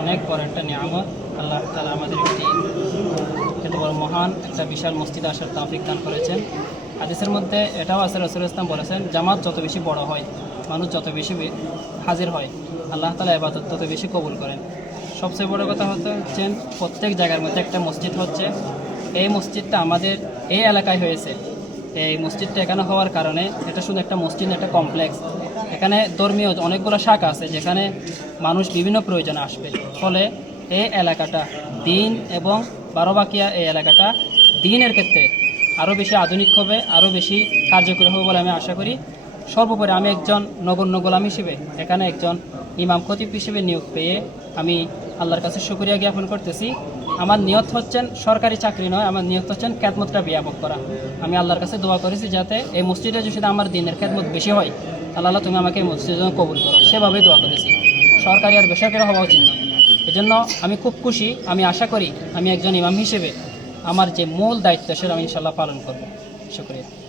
অনেক বড় একটা নিয়ামত আল্লাহ তালা আমাদের একটি এত বড় মহান একটা বিশাল মসজিদ আসার তাফিক দান করেছেন হাদিসের মধ্যে এটাও আসার রসুল ইসলাম বলেছেন জামাত যত বেশি বড় হয় মানুষ যত বেশি হাজির হয় আল্লাহ তালা এবাদত তত বেশি কবুল করেন সবচেয়ে বড় কথা হচ্ছেন প্রত্যেক জায়গার মধ্যে একটা মসজিদ হচ্ছে এই মসজিদটা আমাদের এই এলাকায় হয়েছে এই মসজিদটা এখানে হওয়ার কারণে এটা শুধু একটা মসজিদ একটা কমপ্লেক্স এখানে ধর্মীয় অনেকগুলো শাখা আছে যেখানে মানুষ বিভিন্ন প্রয়োজনে আসবে ফলে এই এলাকাটা দিন এবং বারোবাকিয়া এই এলাকাটা দিনের ক্ষেত্রে আরও বেশি আধুনিক হবে আরও বেশি কার্যকরী হবে বলে আমি আশা করি সর্বোপরি আমি একজন নগণ্য গোলাম হিসেবে এখানে একজন ইমাম খতিব হিসেবে নিয়োগ পেয়ে আমি আল্লাহর কাছে সুক্রিয়া জ্ঞাপন করতেছি আমার নিয়ত হচ্ছেন সরকারি চাকরি নয় আমার নিয়ত হচ্ছেন খ্যাতমতটা ব্যাপক করা আমি আল্লাহর কাছে দোয়া করেছি যাতে এই মসজিদে যদি আমার দিনের খ্যাতমত বেশি হয় আল্লাহ তুমি আমাকে মসজিদের জন্য কবুল করো সেভাবেই দোয়া করেছি সরকারি আর বেসরকারি হওয়া উচিত না এজন্য আমি খুব খুশি আমি আশা করি আমি একজন ইমাম হিসেবে আমার যে মূল দায়িত্ব সেটা আমি ইনশাল্লাহ পালন করব শুক্রিয়া